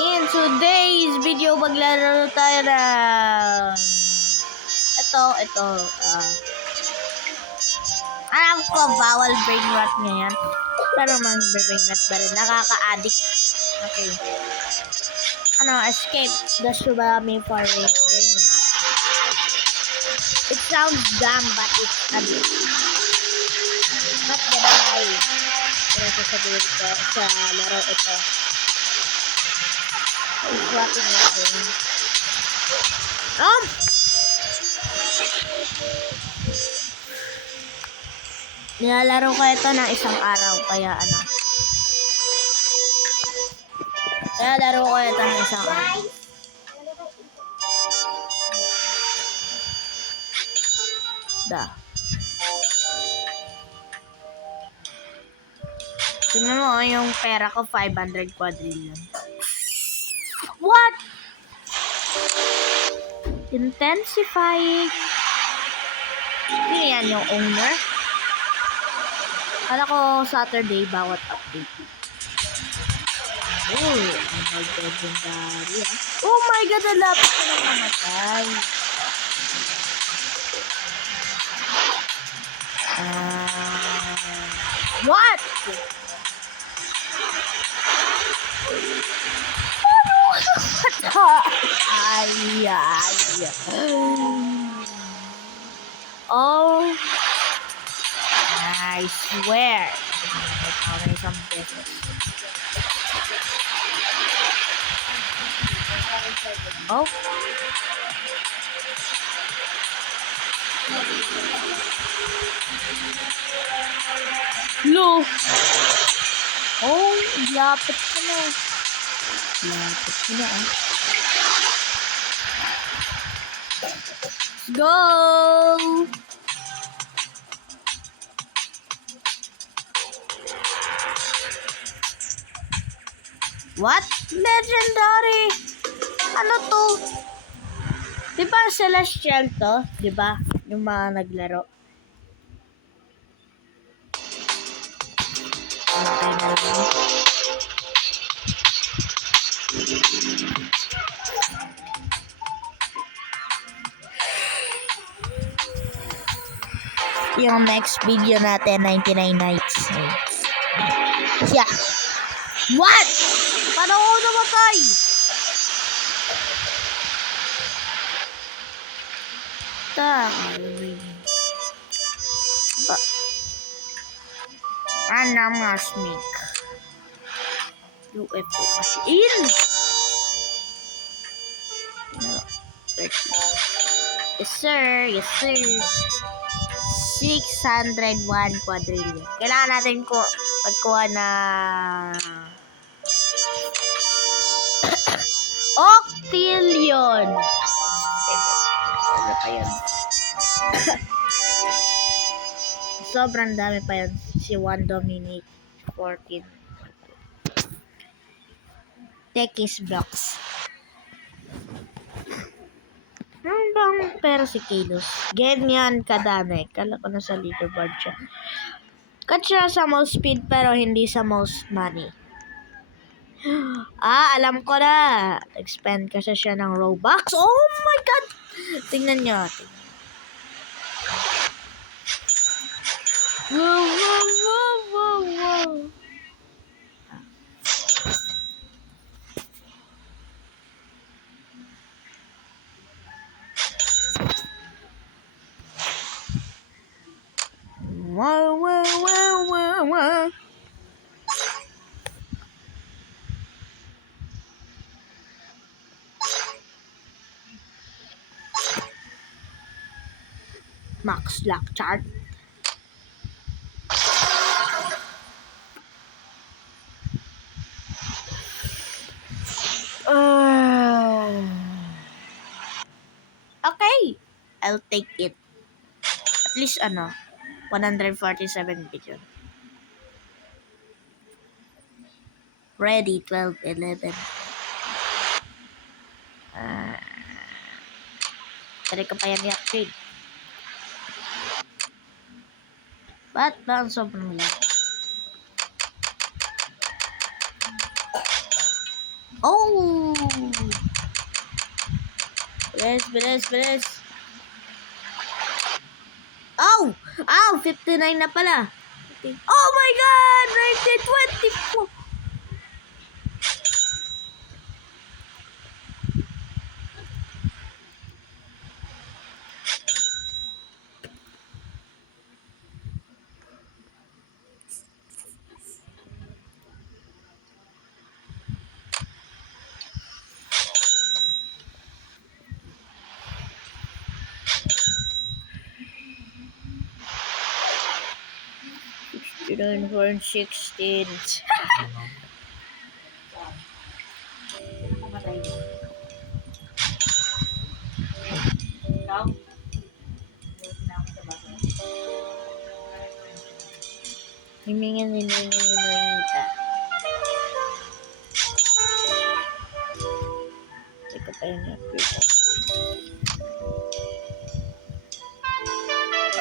In today's video, maglaro tayo ng ito, alam ko, bawal brain rot ngayon. Pero mag-brain rot pa rin. Nakaka-addict. Okay. Escape the tsunami for brain rot. It sounds dumb, but it's addictive. Not gonna lie. Pero sasabihin ko sa laro ito. It's rotting my brain. Nilalaro ko ito ng isang araw, kaya nilalaro ko ito ng isang araw. Tingnan mo, yung pera ko, 500 quadrillion. What? Intensifying. Hindi yan yung owner. Kala ko Saturday bawat update. Oh, my legendary. Oh my God, nalapit ko na mamatay. What? Oh, I swear. May some business. Oh. Look. Oh, lapit ko na. Go! What? Legendary! Ano to? Diba Celestial to? Diba? Yung mga naglaro. Yung next video natin, 99 nights. Yeah. What? Paano ako namatay? Random snake. UFO machine. Yes sir, yes sir. 601 quadrillion. Kailangan natin magkuha na octillion. Ano pa yun? Sobrang dami pa yun. Si 1 Dominic 14. Tekis blocks. Ano bang pera si Kilos? Ganyan kadami. Kala ko na sa leaderboard siya. Cut siya sa most speed pero hindi sa most money. Alam ko na. Expand kasi siya ng Robux. Oh my God! Tingnan nyo. Wow. Wow. Max luck chart. Okay, I'll take it. At least 147 billion. Ready 12-11. Pwede ka pa yan i-upgrade. Ba't ba ang sobrang lang? Oh! Bilis, bilis, bilis. Oh! Oh! 59 na pala. Oh my God! 1924! Student 116. Himingin, Rita. Teka pa yun.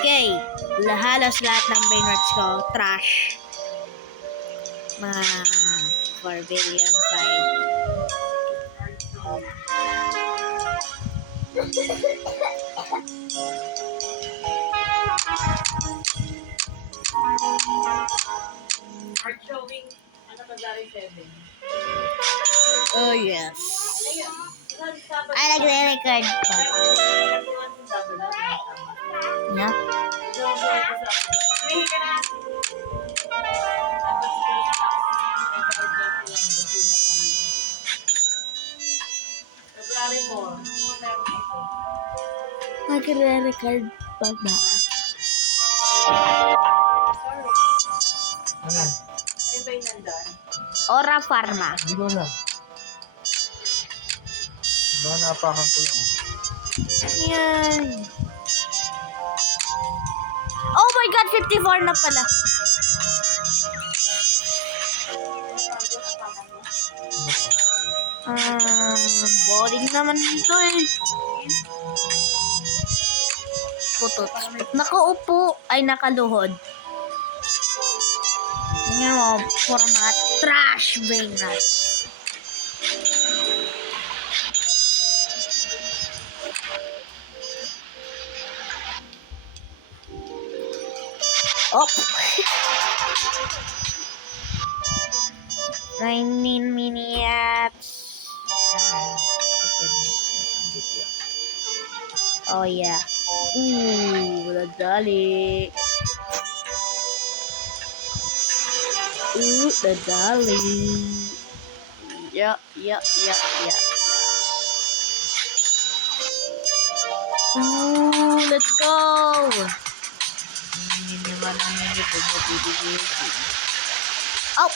Okay. Halos lahat ng brain rats ko. Trash. Mga Barbarian fight. Art showing, ano pa dari 7? Oh yes. Ayun, Sabado. I nagre-record pa. Yeah? February 4. Nagre-record pa ba? Sorry. Ano? Ayun ba yung nandun? Ora Pharma. Hindi ko alam. Baka naapakan ko lang. Yan. Oh my God, 54 na pala. Boring naman dito eh. Putot. Nakaupo ay nakaluhod. Tingnan mo, format trash brain rot. Oh! 19 minutes. Oh yeah. Ooh, nadali. Nadali. Yeah. Ooh, let's go. Oh.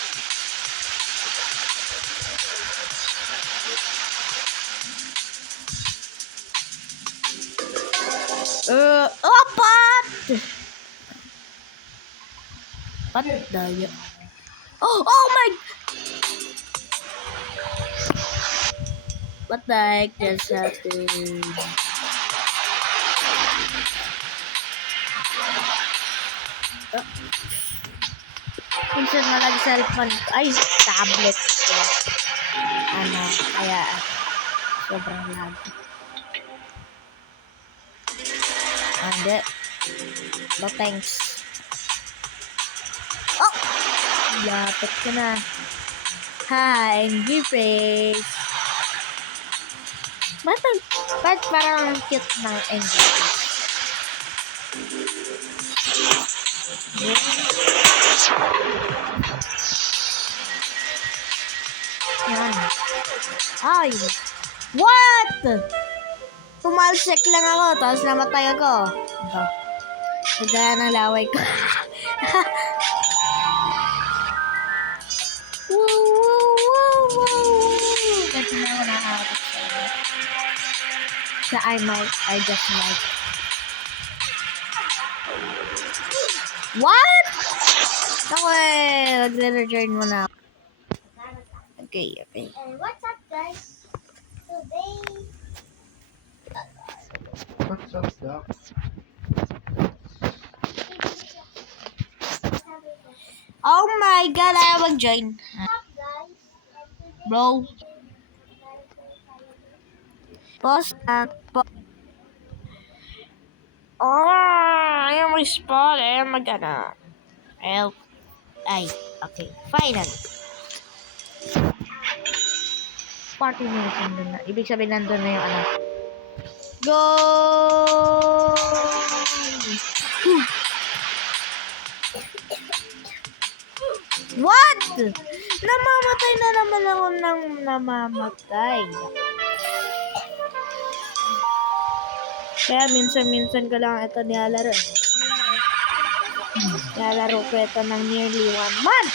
Apat! What the... Oh my... What the heck just happened? Minsan na nag-cellphone. Ay, tablet ko. Ano, kaya sobrang lag. Hindi. No thanks. Oh! Lapit ka na. Hi, Angry Face. Ba't parang cute ng Angry Face? Yan. Ay! What? Pumalsik lang ako, tapos namatay ako. Nagaya ng laway ko. Woo! Kasi na ako nakakatak sa I just might. What? Ako eh, nagre-return mo na. Okay. And what's up, guys? Today, What's up, Doc? Oh my God, ayaw mag-join. what's up, guys? And today, Bro. Pause and ayaw mo spawn, ayaw mag-ano. Okay, final. 40 minutes nandun na. Ibig sabihin nandun na yung ano. Go! What? Namamatay na naman ako ng namamatay. Kaya minsan-minsan ko lang ito nilalaro. Nilalaro ko ito ng nearly 1 month.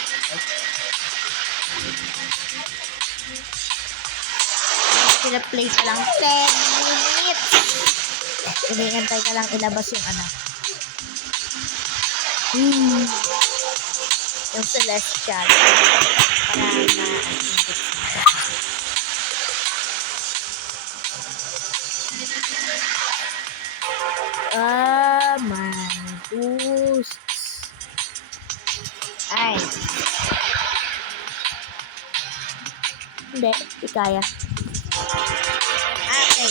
Pina-play ka lang 10 minutes. Inihintay ka lang ilabas yung ano. Yung celestial. Para my boosts. Ay. Hindi, di kaya. Okay,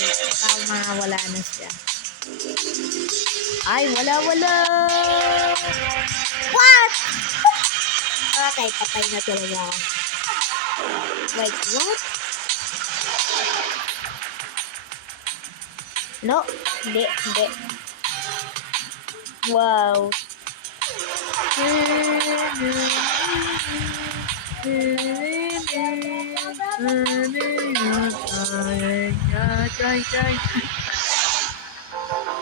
wala na siya. Ay, wala. What? Okay, patay na talaga. Wait, what? No, hindi. Wow.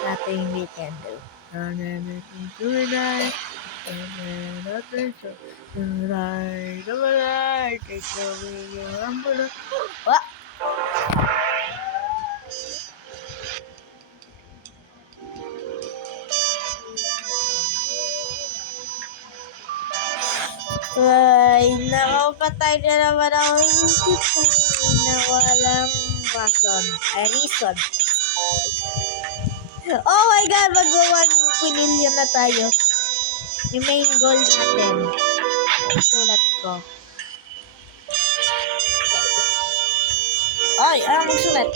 Nothing we can do. What? Ay, nakapatay na naman ako na walang reason. Oh my God, mag-1 na tayo. Yung main goal natin. Sulat ko. Ay, magsulat.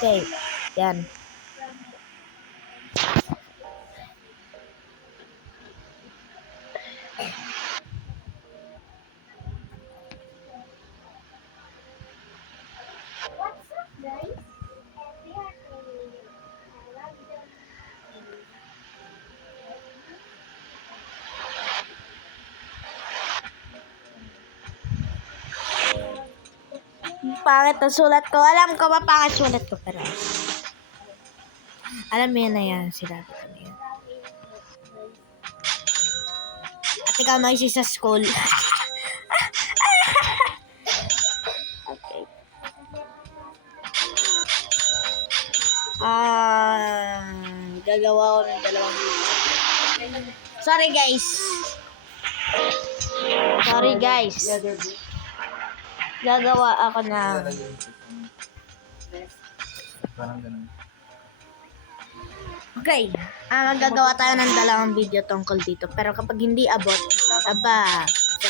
Okay, yan. What's up, guys? And we are playing random. Pangit ang sulat ko. Alam ko mapangit sulat ko. Pero alam mo yun na yan. Sinabi ko na yan. At ikaw noisy sa school. Okay. Gagawa ko ng 2 video. Sorry guys. Gagawa ako ng Parang ganun. okay. Gagawa tayo ng 2 video tungkol dito. Pero kapag hindi abot, sa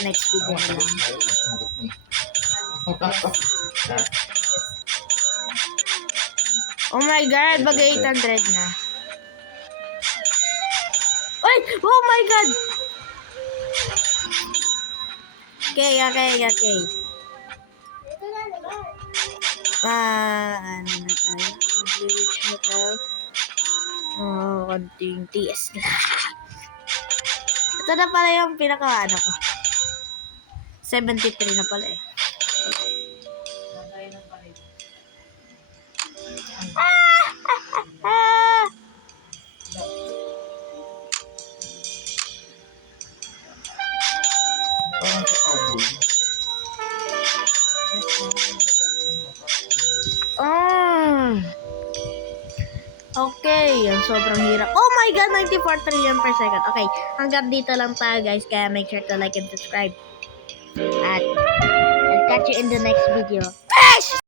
next video na lang. Oh my God, mag-800 na. Ay! Oh my God! Okay. Ito na naman. Ano na tayo? Mag-reach na tayo. Konting TS na. Ito na pala yung pinaka-ano ko. 73 na pala eh. Parang sa cowboy. Okay, yan sobrang hirap. Oh my God, 94 trillion per second. Okay, hanggang dito lang tayo guys. Kaya make sure to like and subscribe. At I'll catch you in the next video. Peace!